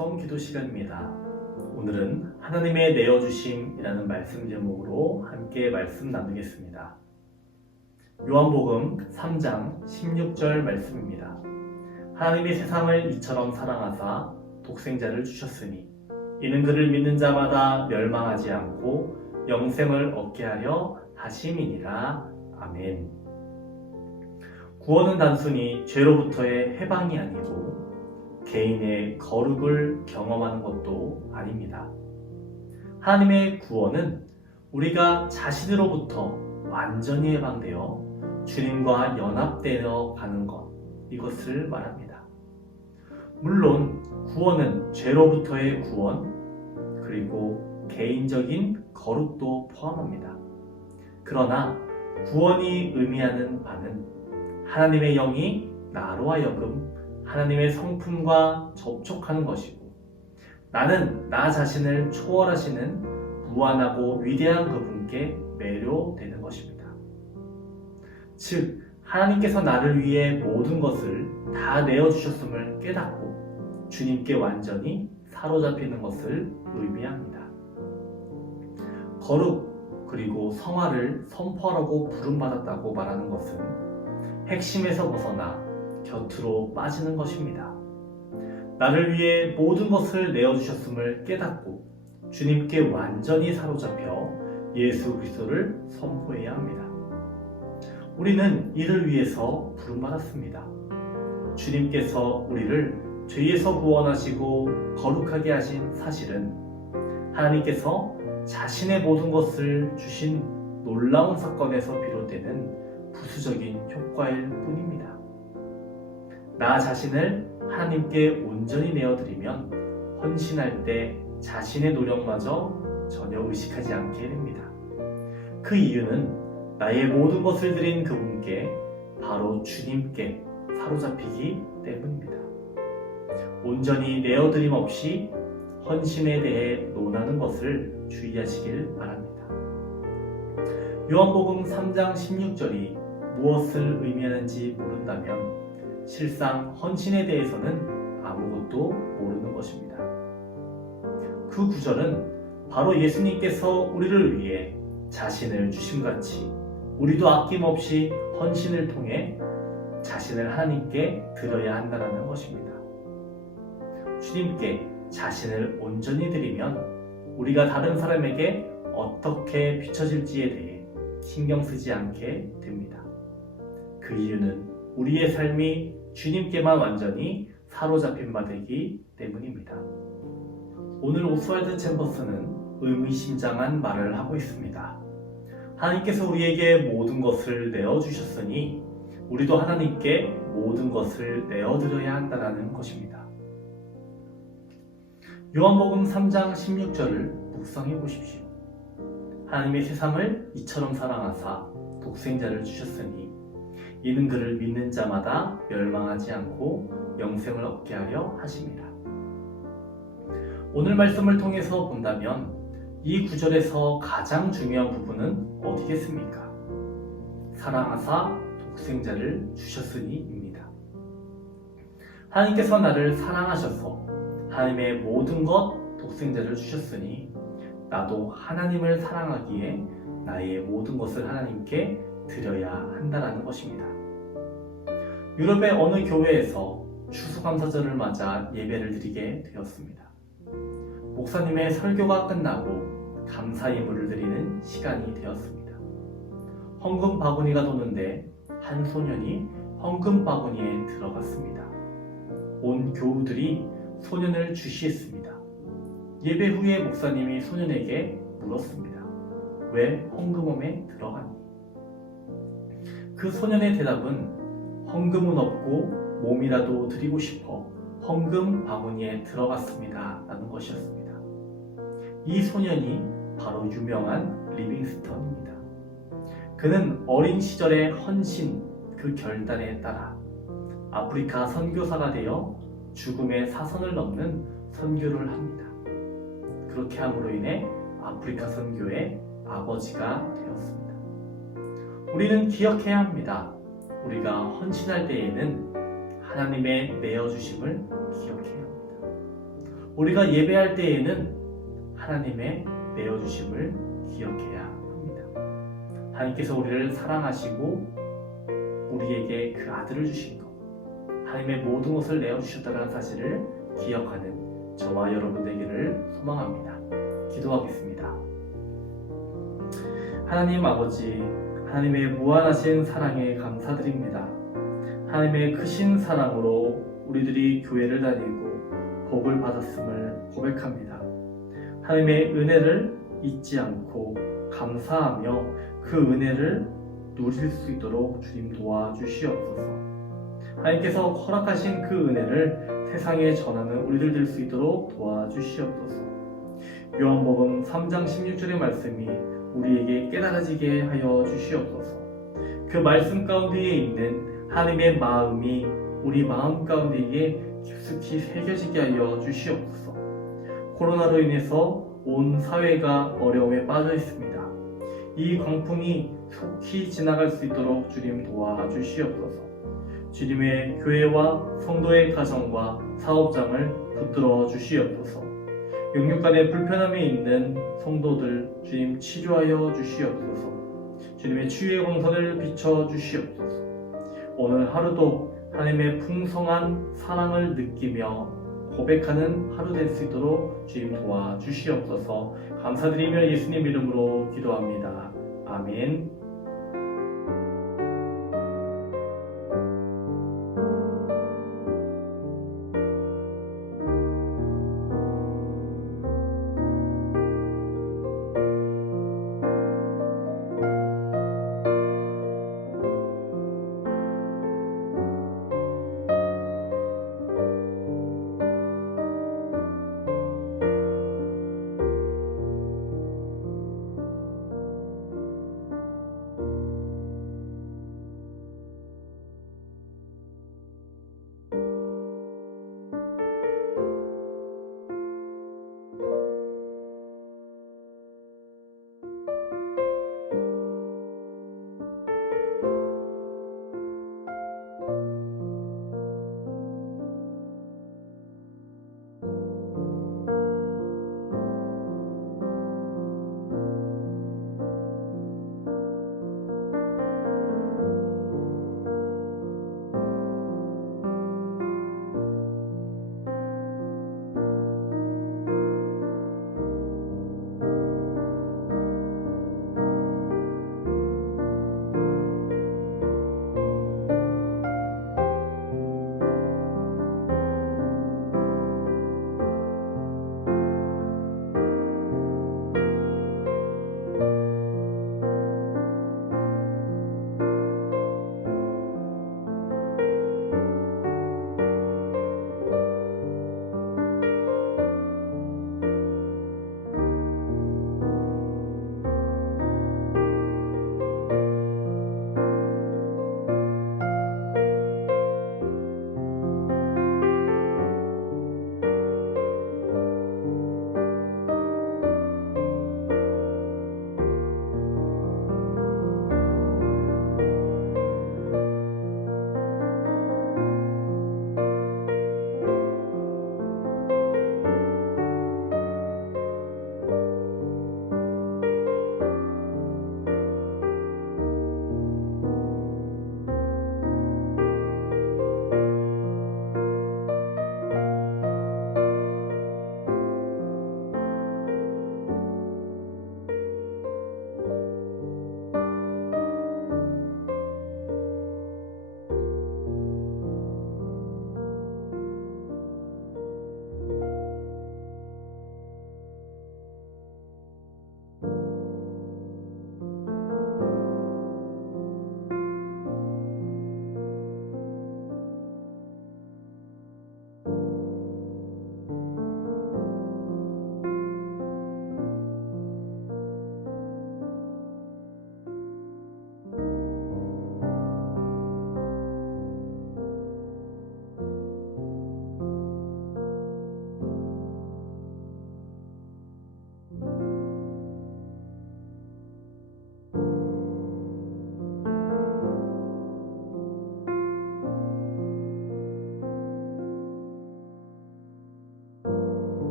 독성 기도 시간입니다. 오늘은 하나님의 내어주심이라는 말씀 제목으로 함께 말씀 나누겠습니다. 요한복음 3장 16절 말씀입니다. 하나님이 세상을 이처럼 사랑하사 독생자를 주셨으니 이는 그를 믿는 자마다 멸망하지 않고 영생을 얻게 하려 하심이니라. 아멘. 구원은 단순히 죄로부터의 해방이 아니고 개인의 거룩을 경험하는 것도 아닙니다. 하나님의 구원은 우리가 자신으로부터 완전히 해방되어 주님과 연합되어 가는 것, 이것을 말합니다. 물론 구원은 죄로부터의 구원, 그리고 개인적인 거룩도 포함합니다. 그러나 구원이 의미하는 바는 하나님의 영이 나로 하여금 하나님의 성품과 접촉하는 것이고, 나는 나 자신을 초월하시는 무한하고 위대한 그분께 매료되는 것입니다. 즉, 하나님께서 나를 위해 모든 것을 다 내어주셨음을 깨닫고 주님께 완전히 사로잡히는 것을 의미합니다. 거룩 그리고 성화를 선포하라고 부름받았다고 말하는 것은 핵심에서 벗어나 곁으로 빠지는 것입니다. 나를 위해 모든 것을 내어주셨음을 깨닫고 주님께 완전히 사로잡혀 예수 그리스도를 선포해야 합니다. 우리는 이를 위해서 부름받았습니다. 주님께서 우리를 죄에서 구원하시고 거룩하게 하신 사실은 하나님께서 자신의 모든 것을 주신 놀라운 사건에서 비롯되는 부수적인 효과일 뿐입니다. 나 자신을 하나님께 온전히 내어드리면 헌신할 때 자신의 노력마저 전혀 의식하지 않게 됩니다. 그 이유는 나의 모든 것을 드린 그분께, 바로 주님께 사로잡히기 때문입니다. 온전히 내어드림 없이 헌신에 대해 논하는 것을 주의하시길 바랍니다. 요한복음 3장 16절이 무엇을 의미하는지 모른다면 실상 헌신에 대해서는 아무것도 모르는 것입니다. 그 구절은 바로 예수님께서 우리를 위해 자신을 주심같이 우리도 아낌없이 헌신을 통해 자신을 하나님께 드려야 한다는 것입니다. 주님께 자신을 온전히 드리면 우리가 다른 사람에게 어떻게 비춰질지에 대해 신경 쓰지 않게 됩니다. 그 이유는 우리의 삶이 주님께만 완전히 사로잡힌 바 되기 때문입니다. 오늘 오스왈드 챔버스는 의미심장한 말을 하고 있습니다. 하나님께서 우리에게 모든 것을 내어주셨으니 우리도 하나님께 모든 것을 내어드려야 한다는 것입니다. 요한복음 3장 16절을 묵상해 보십시오. 하나님의 세상을 이처럼 사랑하사 독생자를 주셨으니 이는 그를 믿는 자마다 멸망하지 않고 영생을 얻게 하려 하심이라. 오늘 말씀을 통해서 본다면 이 구절에서 가장 중요한 부분은 어디겠습니까? 사랑하사 독생자를 주셨으니입니다. 하나님께서 나를 사랑하셔서 하나님의 모든 것 독생자를 주셨으니 나도 하나님을 사랑하기에 나의 모든 것을 하나님께 드려야 한다는 것입니다. 유럽의 어느 교회에서 추수감사절을 맞아 예배를 드리게 되었습니다. 목사님의 설교가 끝나고 감사 예물을 드리는 시간이 되었습니다. 헌금 바구니가 도는데 한 소년이 헌금 바구니에 들어갔습니다. 온 교우들이 소년을 주시했습니다. 예배 후에 목사님이 소년에게 물었습니다. 왜 헌금함에 들어갔니? 그 소년의 대답은 헌금은 없고 몸이라도 드리고 싶어 헌금 바구니에 들어갔습니다 라는 것이었습니다. 이 소년이 바로 유명한 리빙스턴입니다. 그는 어린 시절의 헌신, 그 결단에 따라 아프리카 선교사가 되어 죽음의 사선을 넘는 선교를 합니다. 그렇게 함으로 인해 아프리카 선교의 아버지가 되었습니다. 우리는 기억해야 합니다. 우리가 헌신할 때에는 하나님의 내어주심을 기억해야 합니다. 우리가 예배할 때에는 하나님의 내어주심을 기억해야 합니다. 하나님께서 우리를 사랑하시고 우리에게 그 아들을 주신 것, 하나님의 모든 것을 내어주셨다는 사실을 기억하는 저와 여러분 되기를 소망합니다. 기도하겠습니다. 하나님 아버지, 하나님의 무한하신 사랑에 감사드립니다. 하나님의 크신 사랑으로 우리들이 교회를 다니고 복을 받았음을 고백합니다. 하나님의 은혜를 잊지 않고 감사하며 그 은혜를 누릴 수 있도록 주님 도와주시옵소서. 하나님께서 허락하신 그 은혜를 세상에 전하는 우리들 될 수 있도록 도와주시옵소서. 요한복음 3장 16절의 말씀이 우리에게 깨달아지게 하여 주시옵소서. 그 말씀 가운데에 있는 하나님의 마음이 우리 마음 가운데에 깊숙이 새겨지게 하여 주시옵소서. 코로나로 인해서 온 사회가 어려움에 빠져 있습니다. 이 광풍이 속히 지나갈 수 있도록 주님 도와주시옵소서. 주님의 교회와 성도의 가정과 사업장을 붙들어 주시옵소서. 영육간에 불편함이 있는 성도들 주님 치료하여 주시옵소서. 주님의 치유의 광선을 비춰 주시옵소서. 오늘 하루도 하나님의 풍성한 사랑을 느끼며 고백하는 하루 될 수 있도록 주님 도와주시옵소서. 감사드리며 예수님 이름으로 기도합니다. 아멘.